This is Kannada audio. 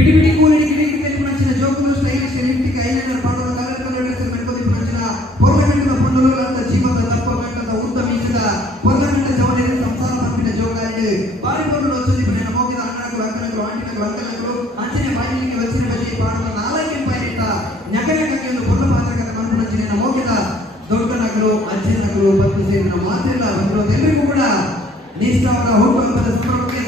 ಬಿಡಿ ಬಿಡಿ ಕೂಲಿಡಿ ಗಿಡಿ ಗಿಡಿ ಪಂಚಿನ ಜೋಕುಲು ಸ್ಟೈಲಿಶ್ ಲಿಫ್ಟಿಕ್ ಐಲೈನರ್ ಪಾಡುವ ಕಲರ್ ಮೆಡಿಸಿನ್ ಮೆಡ್ಕೋದಿ ಪಂಚಿನ ಪೊರ್ಲಮೆಂಟಿನ ಪೊಂಡಲು ಅಂತ ಜೀವದ ದಪ್ಪ ಗಂಟದ ಉದ್ದ ಮೀಸಿದ ಪೊರ್ಲಮೆಂಟ ಜವಳಿನ ಸಂಸಾರ ತಪ್ಪಿನ ಜೋಗಾಡಿ ಬಾರಿಕೊಂಡು ವಸತಿ ಪಡೆಯ ಮೋಗಿದ ಅಣ್ಣಗಳು ಅಂಕಲಗಳು ಆಂಟಿಗಳು ಅಂಕಲಗಳು ಅಂಚಿನ ಬಾಯಿಗೆ ವಚನ ಬಳಿ ಪಾಡುವ ನಾಲ್ಕು ಪಾಯಿತ ನಗನಗಕ್ಕೆ ಒಂದು ಪೊರ್ಲ ಮಾತ್ರಕದ ಮಣ್ಣು ಮೋಗಿದ ದೊಡ್ಡ ನಗರು ಅಜ್ಜಿ ನಗರು ಬಂದು ಸೇರಿನ ಮಾತೆಲ್ಲ ಬಂದಿರೋದೆಲ್ಲರಿಗೂ ಕೂಡ ನಿಷ್ಠಾವರ ಹುಟ್ಟುಹಬ್ಬದ ಸಂದರ್ಭಕ್ಕೆ